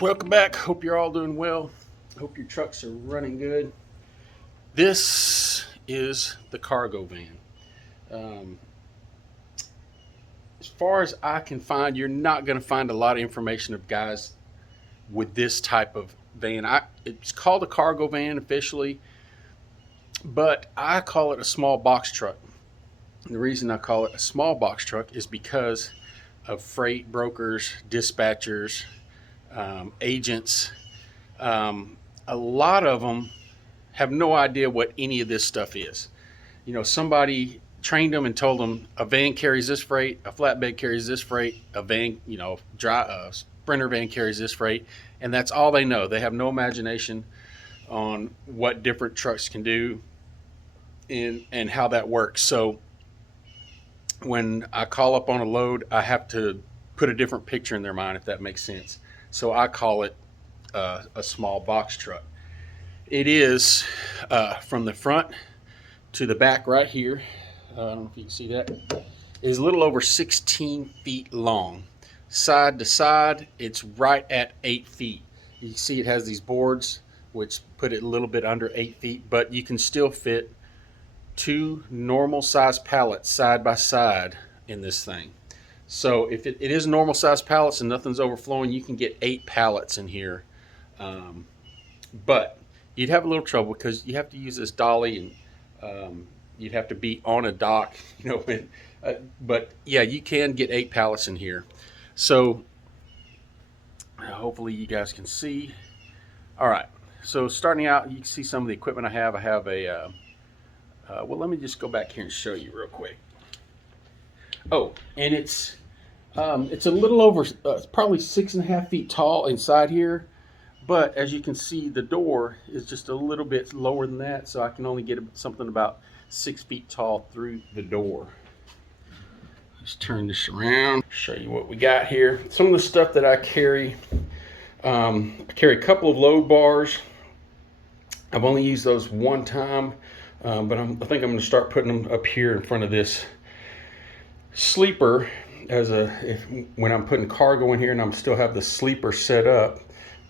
Welcome back. Hope you're all doing well. Hope your trucks are running good. This is the cargo van. Um, as far as I can find, you're not going to find a lot of information of guys with this type of van. It's called a cargo van officially, but I call it a small box truck. And the reason I call it a small box truck is because of freight brokers, dispatchers, agents. A lot of them have no idea what any of this stuff is. You know, somebody trained them and told them a van carries this freight, a flatbed carries this freight, a van, sprinter van carries this freight, and that's all they know. They have no imagination on what different trucks can do and how that works. So when I call up on a load, I have to put a different picture in their mind, if that makes sense. So I call it a small box truck. It is from the front to the back right here. I don't know if you can see that. It is a little over 16 feet long. Side to side, it's right at 8 feet. You can see it has these boards which put it a little bit under 8 feet, but you can still fit two normal size pallets side by side in this thing. So if it is normal size pallets and nothing's overflowing, you can get 8 pallets in here. But you'd have a little trouble because you have to use this dolly and you'd have to be on a dock, but yeah, you can get 8 pallets in here. So hopefully you guys can see. All right, so starting out, you can see some of the equipment I have. I have a, well, let me just go back here and show you real quick. Oh, and it's a little over, probably 6.5 feet tall inside here. But as you can see, the door is just a little bit lower than that, so I can only get something about 6 feet tall through the door. Let's turn this around, show you what we got here. Some of the stuff that I carry, I carry a couple of load bars. I've only used those one time, but I think I'm going to start putting them up here in front of this sleeper when I'm putting cargo in here, and I'm still have the sleeper set up.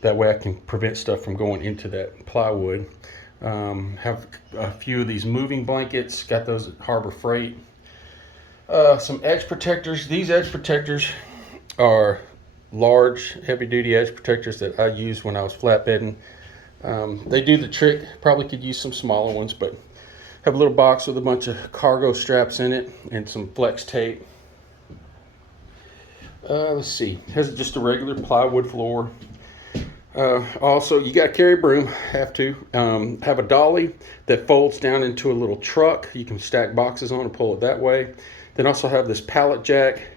That way I can prevent stuff from going into that plywood. Have a few of these moving blankets, got those at Harbor Freight. Some edge protectors. These edge protectors are large, heavy-duty edge protectors that I used when I was flatbedding. They do the trick. Probably could use some smaller ones, but have a little box with a bunch of cargo straps in it and some flex tape. Let's see. It has just a regular plywood floor. Also, you got to carry a broom, have a dolly that folds down into a little truck. You can stack boxes on and pull it that way. Then also have this pallet jack.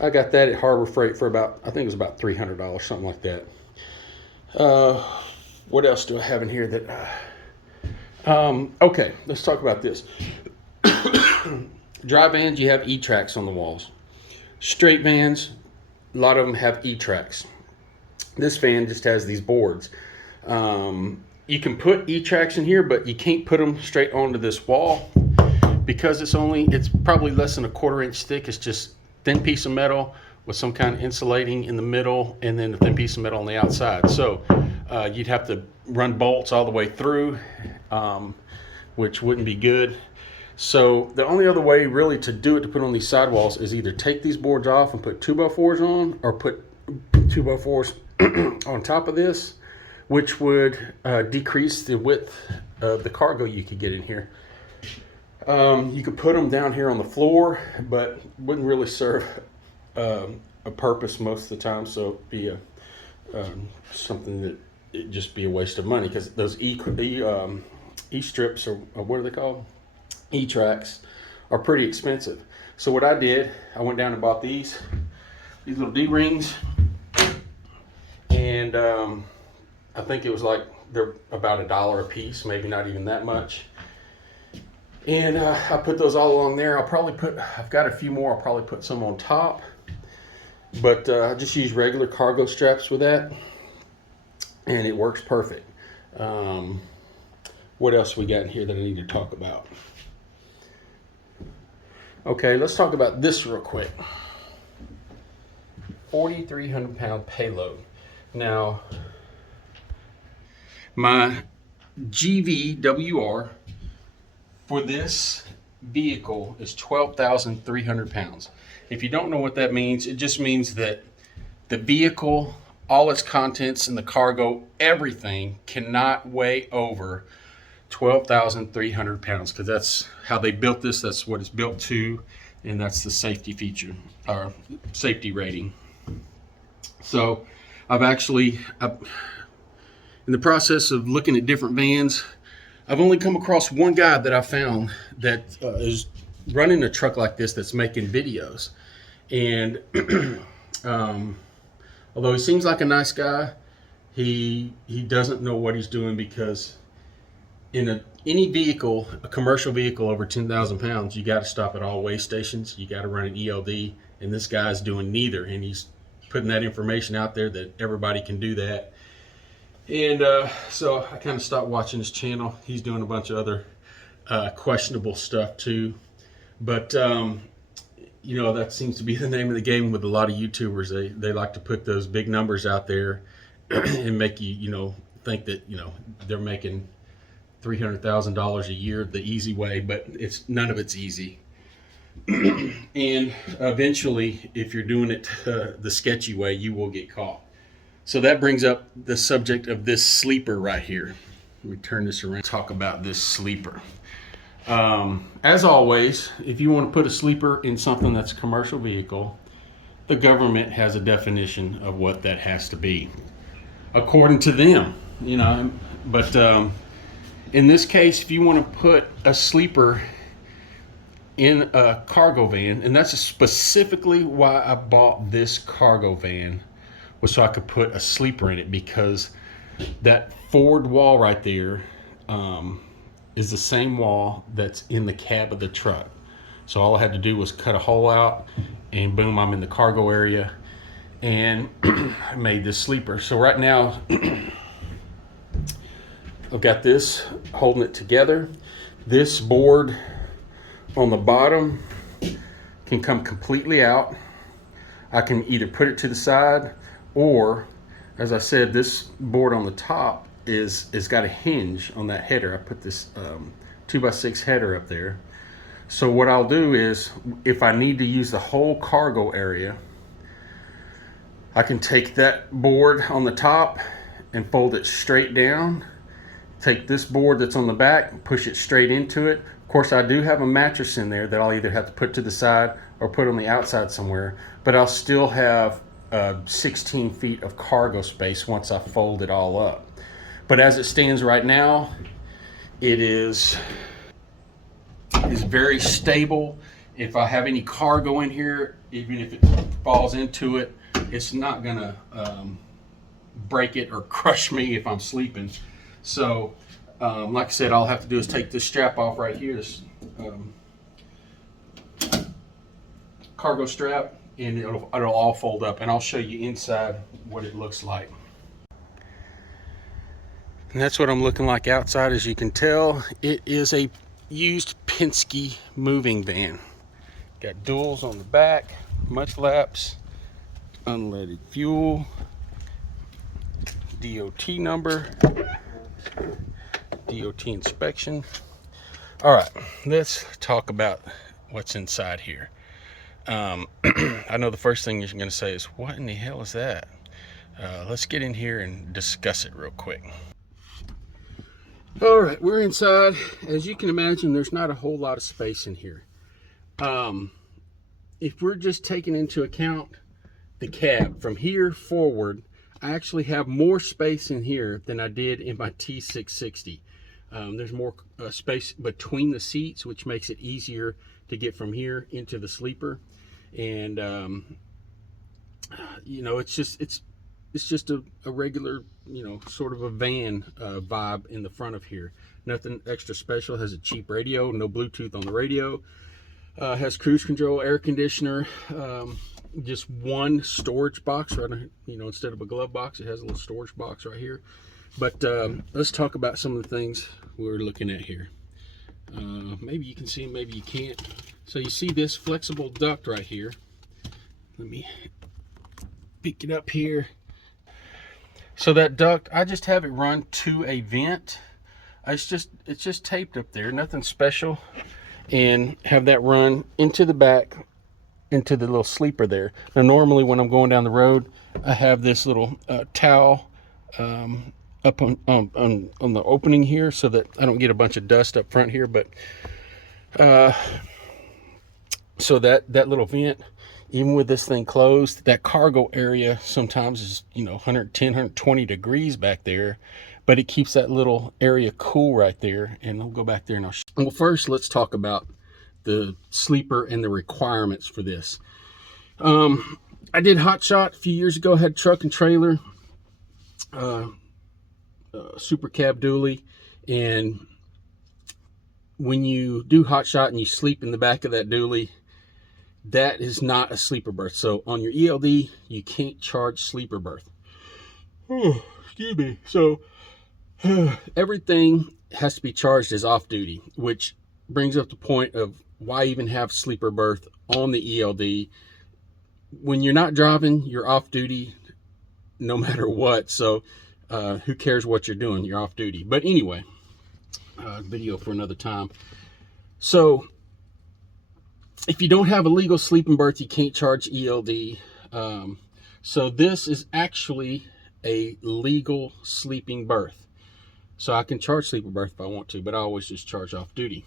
I got that at Harbor Freight for I think it was about $300, something like that. What else do I have in here okay, let's talk about this. Dry vans, you have E-tracks on the walls. Straight vans, a lot of them have E-tracks. This van just has these boards. You can put E-tracks in here, but you can't put them straight onto this wall because it's probably less than a 1/4 inch thick. It's just thin piece of metal with some kind of insulating in the middle and then a thin piece of metal on the outside. So you'd have to run bolts all the way through, which wouldn't be good. So the only other way really to do it, to put on these sidewalls, is either take these boards off and put 2x4s on, or put 2x4s on top of this, which would decrease the width of the cargo you could get in here. You could put them down here on the floor, but wouldn't really serve a purpose most of the time. So it'd be something that it'd just be a waste of money, because those E-strips, or what are they called? E-tracks, are pretty expensive. So what I did, I went down and bought these little D-rings. And I think it was they're about $1 a piece, maybe not even that much. And I put those all along there. I've got a few more. I'll probably put some on top. But I just use regular cargo straps with that, and it works perfect. What else we got in here that I need to talk about? Okay, let's talk about this real quick. 4,300 pound payload. Now, my GVWR for this vehicle is 12,300 pounds. If you don't know what that means, it just means that the vehicle, all its contents and the cargo, everything cannot weigh over 12,300 pounds, because that's how they built this. That's what it's built to, and that's the safety feature or safety rating. So I've in the process of looking at different vans, I've only come across one guy that I found that is running a truck like this that's making videos. And although he seems like a nice guy, he doesn't know what he's doing, because in any vehicle, a commercial vehicle over 10,000 pounds, you got to stop at all weigh stations. You got to run an ELD, and this guy's doing neither. And he's putting that information out there that everybody can do that. And so I kind of stopped watching his channel. He's doing a bunch of other questionable stuff too. But you know, that seems to be the name of the game with a lot of YouTubers. They like to put those big numbers out there and make you think that they're making $300,000 a year the easy way, but none of it's easy. And eventually, if you're doing it the sketchy way, you will get caught. So that brings up the subject of this sleeper right here. Let me turn this around and talk about this sleeper. As always, if you want to put a sleeper in something that's a commercial vehicle, the government has a definition of what that has to be, according to them. But in this case, if you want to put a sleeper in a cargo van, and that's specifically why I bought this cargo van, was so I could put a sleeper in it, because that forward wall right there is the same wall that's in the cab of the truck. So all I had to do was cut a hole out, and boom, I'm in the cargo area, and I made this sleeper. So right now, I've got this holding it together. This board on the bottom can come completely out. I can either put it to the side, or, as I said, this board on the top is got a hinge on that header. I put this 2x6 header up there. So what I'll do is, if I need to use the whole cargo area, I can take that board on the top and fold it straight down. Take this board that's on the back, push it straight into it. Of course, I do have a mattress in there that I'll either have to put to the side or put on the outside somewhere, but I'll still have 16 feet of cargo space once I fold it all up. But as it stands right now, it is very stable. If I have any cargo in here, even if it falls into it, it's not gonna break it or crush me if I'm sleeping. So like I said, all I have to do is take this strap off right here, this cargo strap, and it'll all fold up, and I'll show you inside what it looks like. And that's what I'm looking like outside. As you can tell, it is a used Penske moving van. Got duals on the back, mud flaps, unleaded fuel, DOT number, DOT inspection. All right, let's talk about what's inside here. I know the first thing you're going to say is, what in the hell is that? Let's get in here and discuss it real quick. All right, we're inside. As you can imagine, there's not a whole lot of space in here. If we're just taking into account the cab from here forward, I actually have more space in here than I did in my T660. There's more space between the seats, which makes it easier to get from here into the sleeper. And it's just a regular, sort of a van vibe in the front of here. Nothing extra special. Has a cheap radio, no Bluetooth on the radio. Has cruise control, air conditioner, just one storage box, right? Instead of a glove box, it has a little storage box right here. But let's talk about some of the things we're looking at here. Maybe you can see, maybe you can't. So you see this flexible duct right here. Let me pick it up here. So that duct, I just have it run to a vent. It's just taped up there, nothing special, and have that run into the back, into the little sleeper there. Now normally when I'm going down the road, I have this little towel up on the opening here so that I don't get a bunch of dust up front here. But so that little vent, even with this thing closed, that cargo area sometimes is 110, 120 degrees back there, but it keeps that little area cool right there. And I'll go back there and I'll well, first let's talk about the sleeper and the requirements for this. I did hot shot a few years ago, had truck and trailer, super cab dually, and when you do hot shot and you sleep in the back of that dually, that is not a sleeper berth. So on your ELD, you can't charge sleeper berth. Oh, excuse me. So everything has to be charged as off duty, which brings up the point of why even have sleeper berth on the ELD. When you're not driving, you're off duty no matter what. So who cares what you're doing? You're off duty. But anyway, video for another time. So if you don't have a legal sleeping berth, you can't charge ELD. So this is actually a legal sleeping berth. So I can charge sleeper berth if I want to, but I always just charge off duty.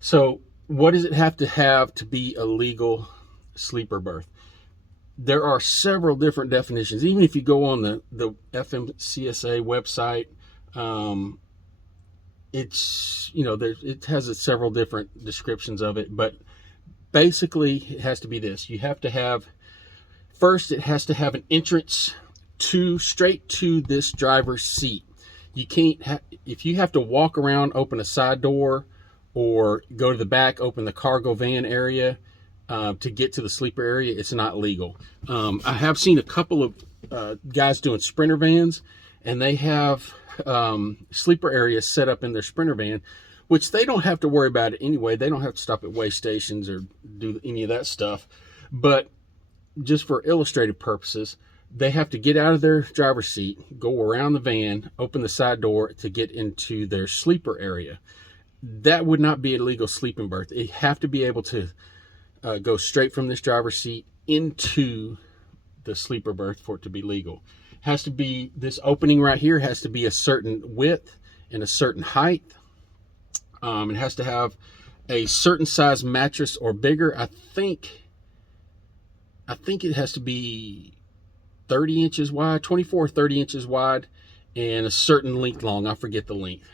So what does it have to be a legal sleeper berth? There are several different definitions. Even if you go on the FMCSA website, it's, it has several different descriptions of it, but basically it has to be this. You have to have, first it has to have an entrance straight to this driver's seat. You can't if you have to walk around, open a side door, or go to the back, open the cargo van area to get to the sleeper area, it's not legal. I have seen a couple of guys doing Sprinter vans, and they have sleeper areas set up in their Sprinter van, which they don't have to worry about it anyway. They don't have to stop at way stations or do any of that stuff. But just for illustrative purposes, they have to get out of their driver's seat, go around the van, open the side door to get into their sleeper area. That would not be a legal sleeping berth. They have to be able to go straight from this driver's seat into the sleeper berth for it to be legal. Has to be, this opening right here has to be a certain width and a certain height. It has to have a certain size mattress or bigger. I think it has to be 30 inches wide, 24 or 30 inches wide, and a certain length long. I forget the length.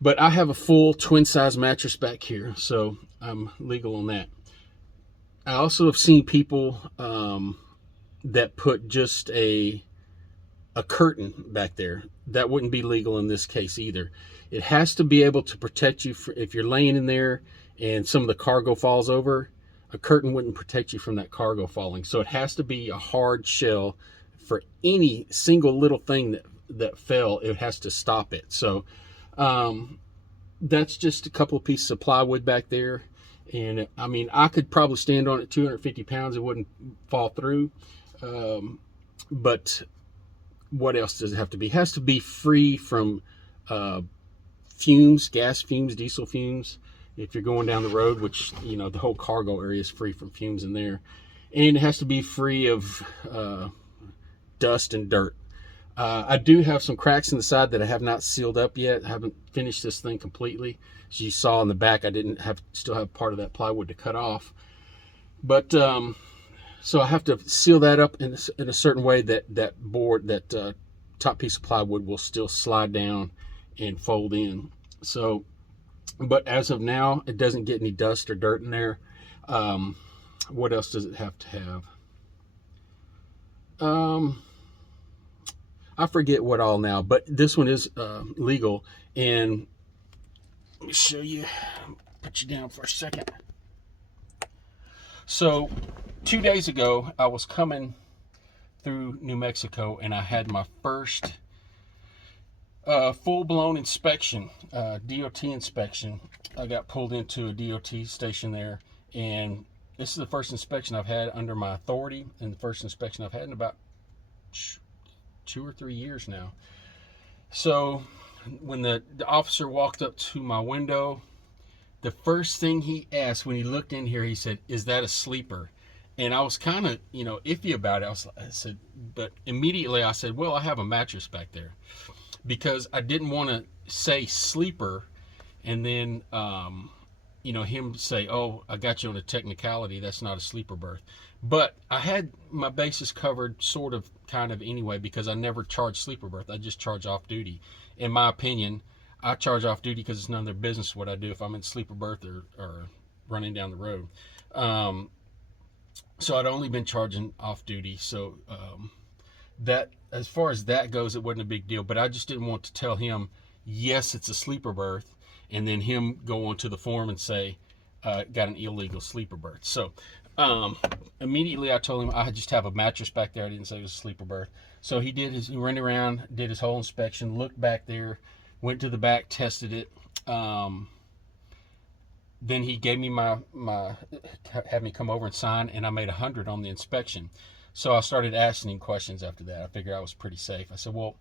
But I have a full twin size mattress back here, so I'm legal on that. I also have seen people that put just a curtain back there. That wouldn't be legal in this case either. It has to be able to protect you if you're laying in there and some of the cargo falls over. A curtain wouldn't protect you from that cargo falling. So it has to be a hard shell. For any single little thing that fell, it has to stop it. So that's just a couple of pieces of plywood back there. And I mean, I could probably stand on it 250 pounds. It wouldn't fall through. But what else does it have to be? It has to be free from fumes, gas fumes, diesel fumes. If you're going down the road, which, the whole cargo area is free from fumes in there. And it has to be free of dust and dirt. I do have some cracks in the side that I have not sealed up yet. I haven't finished this thing completely. As you saw in the back, I still have part of that plywood to cut off. But so I have to seal that up in a certain way that top piece of plywood will still slide down and fold in. So, but as of now, it doesn't get any dust or dirt in there. What else does it have to have? I forget what all now, but this one is legal. And let me show you, put you down for a second. So 2 days ago, I was coming through New Mexico, and I had my first full-blown inspection, DOT inspection. I got pulled into a DOT station there, and this is the first inspection I've had under my authority, and the first inspection I've had in about 2 or 3 years now. So when the officer walked up to my window, the first thing he asked when he looked in here, he said, "Is that a sleeper?" And I was kind of, iffy about it. I said, but immediately I said, "Well, I have a mattress back there," because I didn't want to say sleeper and then him say, "Oh, I got you on a technicality, that's not a sleeper berth." But I had my bases covered sort of kind of anyway, because I never charge sleeper berth. I just charge off duty. In my opinion, I charge off duty because it's none of their business what I do if I'm in sleeper berth or running down the road. So I'd only been charging off duty. So that, as far as that goes, it wasn't a big deal. But I just didn't want to tell him, yes, it's a sleeper berth, and then him go onto the form and say, got an illegal sleeper berth. So immediately I told him I just have a mattress back there. I didn't say it was a sleeper berth. So he ran around, did his whole inspection, looked back there, went to the back, tested it. Then he gave me had me come over and sign, and I made 100 on the inspection. So I started asking him questions after that. I figured I was pretty safe. I said, "Well,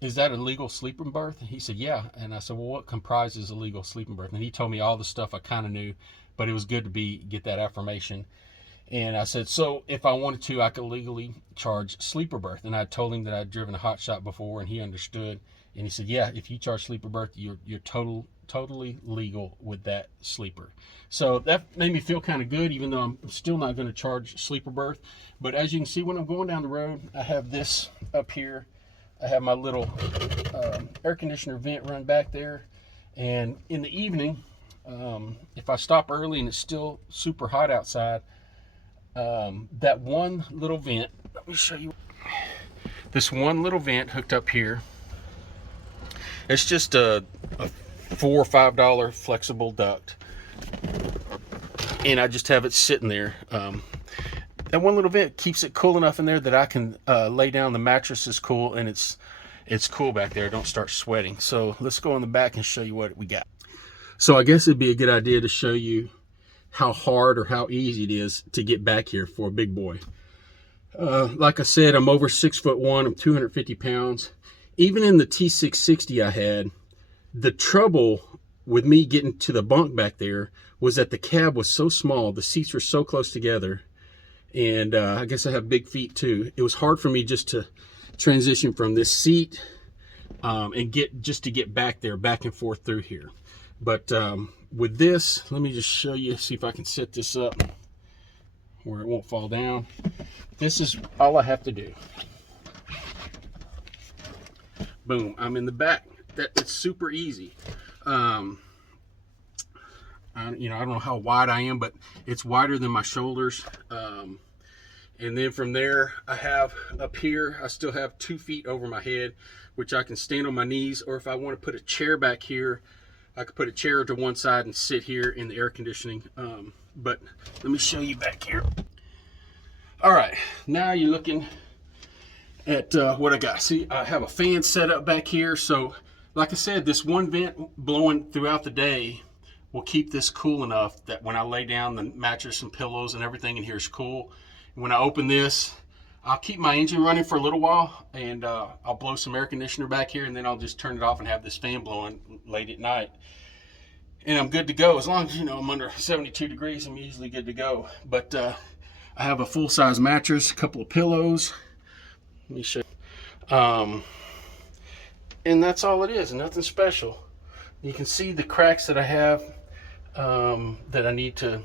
is that a legal sleeping berth?" And he said, "Yeah." And I said, "Well, what comprises a legal sleeping berth?" And he told me all the stuff I kind of knew, but it was good to get that affirmation. And I said, "So if I wanted to, I could legally charge sleeper berth." And I told him that I'd driven a hot shot before, and he understood. And he said, "Yeah, if you charge sleeper berth, you're totally legal with that sleeper." So that made me feel kind of good, even though I'm still not going to charge sleeper berth. But as you can see, when I'm going down the road, I have this up here. I have my little air conditioner vent run back there. And in the evening, if I stop early and it's still super hot outside, that one little vent, let me show you. This one little vent hooked up here. It's just a $4 or $5 flexible duct, and I just have it sitting there. That one little vent keeps it cool enough in there that I can lay down. The mattress is cool, and it's cool back there. Don't start sweating. So let's go in the back and show you what we got. So I guess it'd be a good idea to show you how hard or how easy it is to get back here for a big boy. Like I said, I'm over 6'1". I'm 250 pounds. Even in the T660 I had, the trouble with me getting to the bunk back there was that the cab was so small, the seats were so close together, and I guess I have big feet too. It was hard for me just to transition from this seat and get back there, back and forth through here. But with this, let me just show you, see if I can set this up where it won't fall down. This is all I have to do. Boom, I'm in the back. It's super easy. I don't know how wide I am, but it's wider than my shoulders. And then from there, I have up here, I still have 2 feet over my head, which I can stand on my knees, or if I want to put a chair back here, I could put a chair to one side and sit here in the air conditioning. But let me show you back here. All right, now you're looking at what I got. See, I have a fan set up back here. So like I said, this one vent blowing throughout the day will keep this cool enough that when I lay down, the mattress and pillows and everything in here is cool. And when I open this, I'll keep my engine running for a little while, and I'll blow some air conditioner back here, and then I'll just turn it off and have this fan blowing late at night. And I'm good to go. As long as, I'm under 72 degrees, I'm usually good to go. But I have a full-size mattress, a couple of pillows. Let me show you. And that's all it is, nothing special. You can see the cracks that I have that I need to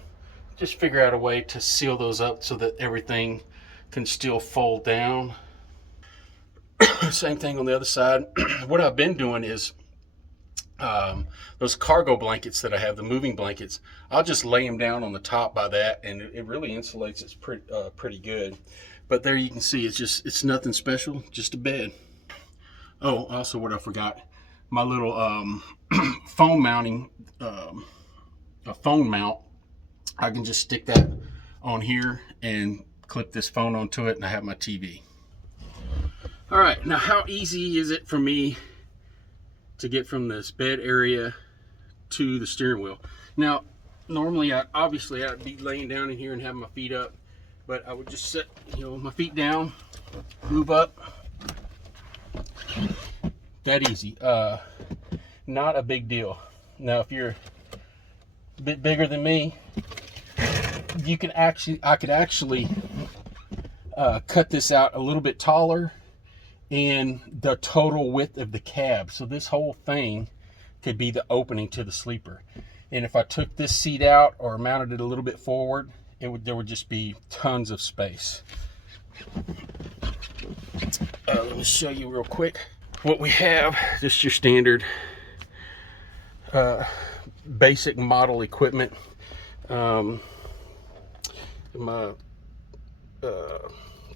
just figure out a way to seal those up so that everything can still fold down. Same thing on the other side. What I've been doing is those cargo blankets that I have, the moving blankets, I'll just lay them down on the top by that, and it really insulates it pretty good. But there you can see, it's nothing special, just a bed. Oh, also what I forgot, my little phone mounting, a phone mount. I can just stick that on here and clip this phone onto it, and I have my TV. All right, now how easy is it for me to get from this bed area to the steering wheel? Now, normally I'd be laying down in here and have my feet up, but I would just set, my feet down move up. That easy. Not a big deal. Now, if you're a bit bigger than me, I could actually cut this out a little bit taller in the total width of the cab. So this whole thing could be the opening to the sleeper. And if I took this seat out or mounted it a little bit forward, there would just be tons of space. Let me show you real quick what we have. This is your standard basic model equipment. My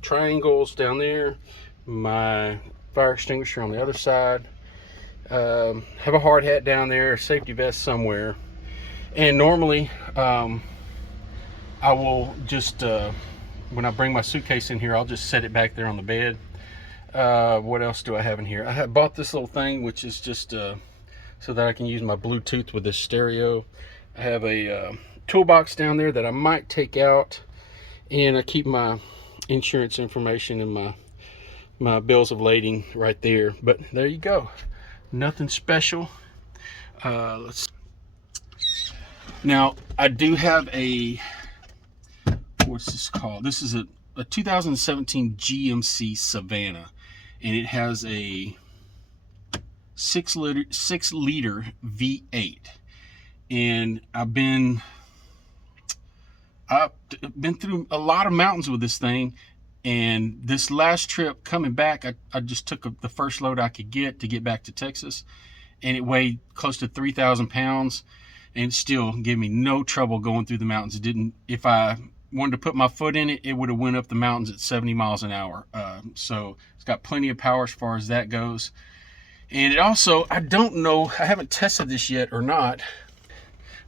triangles down there, my fire extinguisher on the other side, have a hard hat down there, a safety vest somewhere. And normally I will just when I bring my suitcase in here, I'll just set it back there on the bed. What else do I have in here? I have bought this little thing, which is just so that I can use my Bluetooth with this stereo. I have a toolbox down there that I might take out, and I keep my insurance information and my bills of lading right there. But there you go, nothing special. Now I do have a, what's this called? This is a 2017 GMC Savannah, and it has a 6 liter V8. And I've been through a lot of mountains with this thing, and this last trip coming back, I just took the first load I could get to get back to Texas, and it weighed close to 3,000 pounds, and still gave me no trouble going through the mountains. It didn't, if I wanted to put my foot in it, it would have went up the mountains at 70 miles an hour. So it's got plenty of power as far as that goes. And it also, I don't know, I haven't tested this yet or not,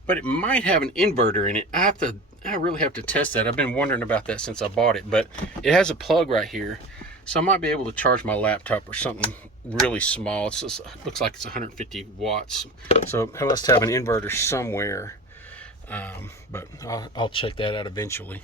but it might have an inverter in it. I really have to test that. I've been wondering about that since I bought it, but it has a plug right here, so I might be able to charge my laptop or something really small. It looks like it's 150 watts, so it must have an inverter somewhere. But I'll check that out eventually.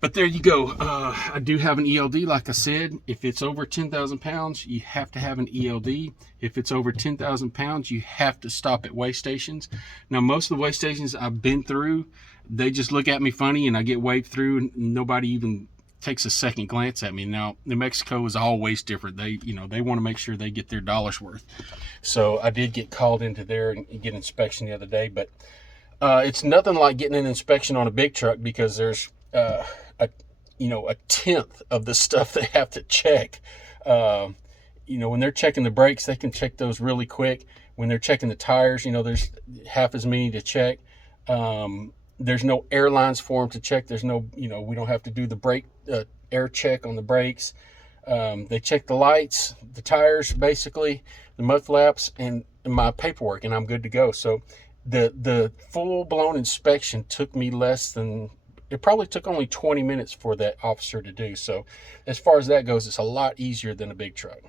But there you go. I do have an ELD, like I said. If it's over 10,000 pounds, you have to have an ELD. If it's over 10,000 pounds, you have to stop at weigh stations. Now, most of the weigh stations I've been through, they just look at me funny, and I get weighed through, and nobody even takes a second glance at me. Now, New Mexico is always different. They want to make sure they get their dollar's worth. So I did get called into there and get an inspection the other day, but it's nothing like getting an inspection on a big truck, because there's a tenth of the stuff they have to check. When they're checking the brakes, they can check those really quick. When they're checking the tires, there's half as many to check. There's no airlines for them to check. There's no, we don't have to do the brake air check on the brakes. They check the lights, the tires, basically, the mud flaps, and my paperwork, and I'm good to go. So the full-blown inspection took me it probably took only 20 minutes for that officer to do. So as far as that goes, it's a lot easier than a big truck.